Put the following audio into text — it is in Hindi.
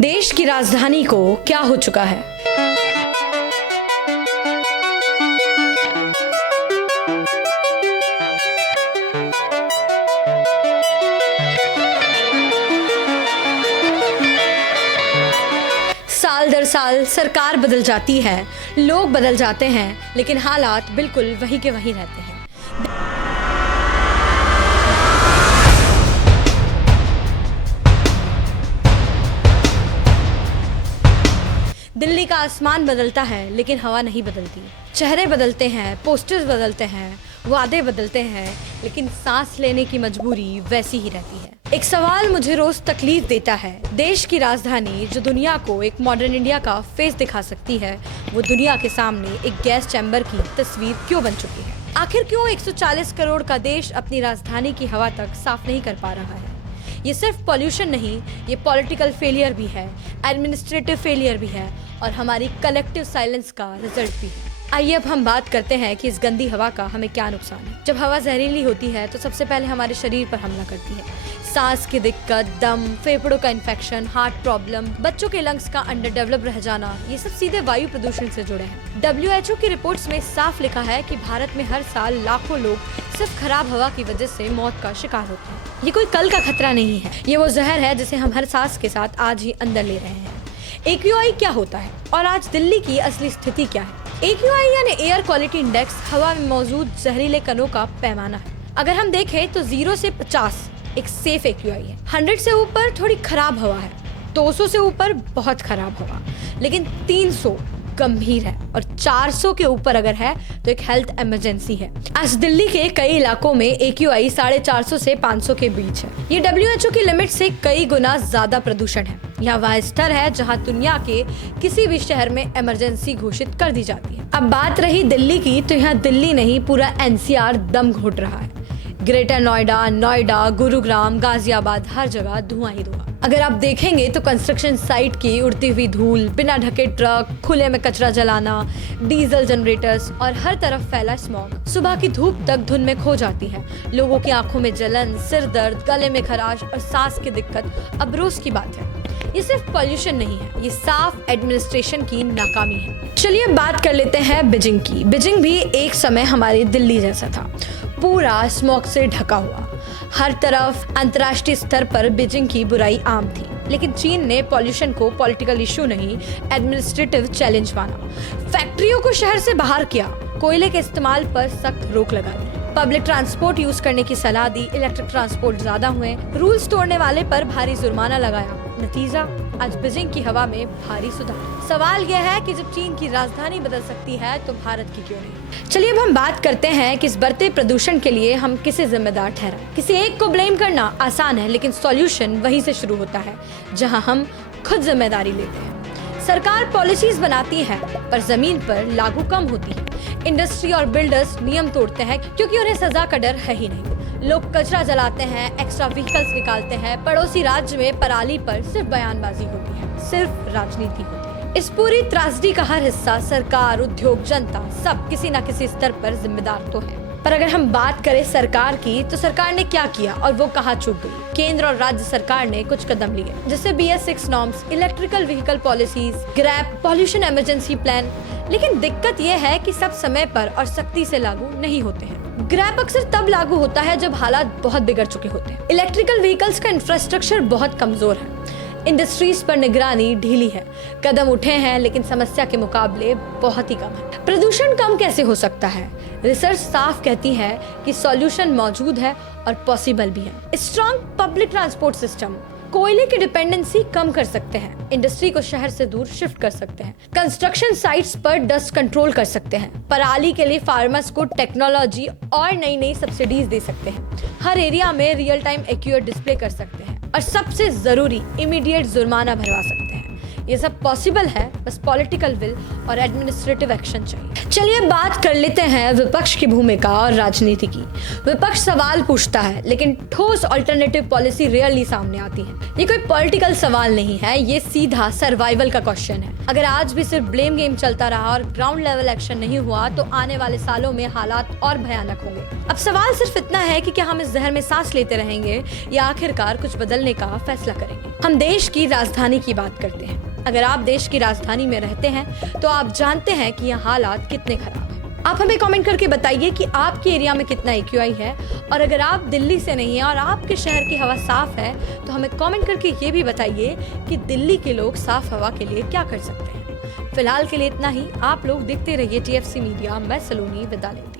देश की राजधानी को क्या हो चुका है? साल दर साल सरकार बदल जाती है, लोग बदल जाते हैं, लेकिन हालात बिल्कुल वही के वही रहते हैं। दिल्ली का आसमान बदलता है, लेकिन हवा नहीं बदलती। चेहरे बदलते हैं, पोस्टर्स बदलते हैं, वादे बदलते हैं, लेकिन सांस लेने की मजबूरी वैसी ही रहती है। एक सवाल मुझे रोज तकलीफ देता है, देश की राजधानी जो दुनिया को एक मॉडर्न इंडिया का फेस दिखा सकती है, वो दुनिया के सामने एक गैस चैम्बर की तस्वीर क्यों बन चुकी है? आखिर क्यों 140 करोड़ का देश अपनी राजधानी की हवा तक साफ नहीं कर पा रहा है? ये सिर्फ पॉल्यूशन नहीं, ये पॉलिटिकल फेलियर भी है, एडमिनिस्ट्रेटिव फेलियर भी है और हमारी कलेक्टिव साइलेंस का रिजल्ट भी है। आइए अब हम बात करते हैं कि इस गंदी हवा का हमें क्या नुकसान है। जब हवा जहरीली होती है तो सबसे पहले हमारे शरीर पर हमला करती है। सांस की दिक्कत, दम, फेफड़ों का इन्फेक्शन, हार्ट प्रॉब्लम, बच्चों के लंग्स का अंडर डेवलप रह जाना, ये सब सीधे वायु प्रदूषण से जुड़े हैं। WHO की रिपोर्ट्स में साफ लिखा है कि भारत में हर साल लाखों लोग सिर्फ खराब हवा की वजह से मौत का शिकार होते हैं। ये कोई कल का खतरा नहीं है, ये वो जहर है जिसे हम हर सांस के साथ आज ही अंदर ले रहे हैं। AQI क्या होता है और आज दिल्ली की असली स्थिति क्या है? AQI यानी एयर क्वालिटी इंडेक्स हवा में मौजूद जहरीले कणों का पैमाना है। अगर हम देखें तो 0 से 50 एक सेफ AQI है, 100 से ऊपर थोड़ी खराब हवा है, 200 से ऊपर बहुत खराब हवा, लेकिन 300 गंभीर है और 400 के ऊपर अगर है तो एक हेल्थ इमरजेंसी है। आज दिल्ली के कई इलाकों में AQI 450 से 500 के बीच है। ये WHO की लिमिट से कई गुना ज्यादा प्रदूषण है। यह वह स्तर है जहां दुनिया के किसी भी शहर में इमरजेंसी घोषित कर दी जाती है। अब बात रही दिल्ली की, तो यहाँ दिल्ली नहीं पूरा NCR दम घोट रहा है। ग्रेटर नोएडा, गुरुग्राम, गाजियाबाद, हर जगह धुआं ही धुआं। अगर आप देखेंगे तो कंस्ट्रक्शन साइट की उड़ती हुई धूल, बिना ढके ट्रक, खुले में कचरा जलाना, डीजल जनरेटर्स और हर तरफ फैला स्मॉग। सुबह की धूप तक धुंध में खो जाती है। लोगों की आंखों में जलन, सिर दर्द, गले में खराश और सांस की दिक्कत अब रोज की बात है। ये सिर्फ पॉल्यूशन नहीं है, ये साफ एडमिनिस्ट्रेशन की नाकामी है। चलिए बात कर लेते हैं बीजिंग की। बीजिंग भी एक समय हमारी दिल्ली जैसा था, पूरा स्मॉग से ढका हुआ। हर तरफ अंतर्राष्ट्रीय स्तर पर बीजिंग की बुराई आम थी, लेकिन चीन ने पॉल्यूशन को पॉलिटिकल इशू नहीं, एडमिनिस्ट्रेटिव चैलेंज माना। फैक्ट्रियों को शहर से बाहर किया, कोयले के इस्तेमाल पर सख्त रोक लगा दी, पब्लिक ट्रांसपोर्ट यूज करने की सलाह दी, इलेक्ट्रिक ट्रांसपोर्ट ज्यादा हुए, रूल्स तोड़ने वाले पर भारी जुर्माना लगाया। नतीजा, आज बीजिंग की हवा में भारी सुधार। सवाल यह है कि जब चीन की राजधानी बदल सकती है तो भारत की क्यों नहीं? चलिए अब हम बात करते हैं कि इस बढ़ते प्रदूषण के लिए हम किसे जिम्मेदार ठहराएं। किसी एक को ब्लेम करना आसान है, लेकिन सॉल्यूशन वहीं से शुरू होता है जहां हम खुद जिम्मेदारी लेते हैं। सरकार पॉलिसीज बनाती है पर जमीन पर लागू कम होती है। इंडस्ट्री और बिल्डर्स नियम तोड़ते हैं क्योंकि उन्हें सजा का डर है ही नहीं। लोग कचरा जलाते हैं, एक्स्ट्रा व्हीकल्स निकालते हैं, पड़ोसी राज्य में पराली पर सिर्फ बयानबाजी होती है, सिर्फ राजनीति होती है। इस पूरी त्रासदी का हर हिस्सा सरकार, उद्योग, जनता सब किसी न किसी स्तर पर जिम्मेदार तो है। पर अगर हम बात करें सरकार की, तो सरकार ने क्या किया और वो कहाँ चूक गई? केंद्र और राज्य सरकार ने कुछ कदम लिए, जैसे BS6 norms, electrical vehicle policies, grab, pollution emergency plan. लेकिन दिक्कत यह है कि सब समय पर और सख्ती से लागू नहीं होते हैं। ग्रैप अक्सर तब लागू होता है जब हालात बहुत बिगड़ चुके होते हैं। इलेक्ट्रिकल व्हीकल्स का इंफ्रास्ट्रक्चर बहुत कमजोर है। इंडस्ट्रीज पर निगरानी ढीली है। कदम उठे हैं लेकिन समस्या के मुकाबले बहुत ही कम है। प्रदूषण कम कैसे हो सकता है? रिसर्च साफ कहती है कि सॉल्यूशन मौजूद है और पॉसिबल भी है। स्ट्रॉन्ग पब्लिक ट्रांसपोर्ट सिस्टम, कोयले की डिपेंडेंसी कम कर सकते हैं, इंडस्ट्री को शहर से दूर शिफ्ट कर सकते हैं, कंस्ट्रक्शन साइट्स पर डस्ट कंट्रोल कर सकते हैं, पराली के लिए फार्मर्स को टेक्नोलॉजी और नई नई सब्सिडीज दे सकते हैं, हर एरिया में रियल टाइम एक्यूरेट डिस्प्ले कर सकते हैं और सबसे जरूरी इमीडिएट जुर्माना भरवा सकते हैं। ये सब पॉसिबल है, बस पॉलिटिकल विल और एडमिनिस्ट्रेटिव एक्शन चाहिए। चलिए बात कर लेते हैं विपक्ष की भूमिका और राजनीति की। विपक्ष सवाल पूछता है, लेकिन ठोस अल्टरनेटिव पॉलिसी रेयरली सामने आती है। ये कोई पॉलिटिकल सवाल नहीं है, ये सीधा सर्वाइवल का क्वेश्चन है। अगर आज भी सिर्फ ब्लेम गेम चलता रहा और ग्राउंड लेवल एक्शन नहीं हुआ, तो आने वाले सालों में हालात और भयानक होंगे। अब सवाल सिर्फ इतना है कि क्या हम इस जहर में सांस लेते रहेंगे या आखिरकार कुछ बदलने का फैसला करेंगे। हम देश की राजधानी की बात करते हैं। अगर आप देश की राजधानी में रहते हैं तो आप जानते हैं कि यहाँ हालात कितने खराब हैं। आप हमें कमेंट करके बताइए कि आपके एरिया में कितना AQI है, और अगर आप दिल्ली से नहीं हैं और आपके शहर की हवा साफ है तो हमें कमेंट करके ये भी बताइए कि दिल्ली के लोग साफ हवा के लिए क्या कर सकते हैं। फिलहाल के लिए इतना ही। आप लोग देखते रहिए TFC मीडिया। मैं सलोनी विदा लेती हूं।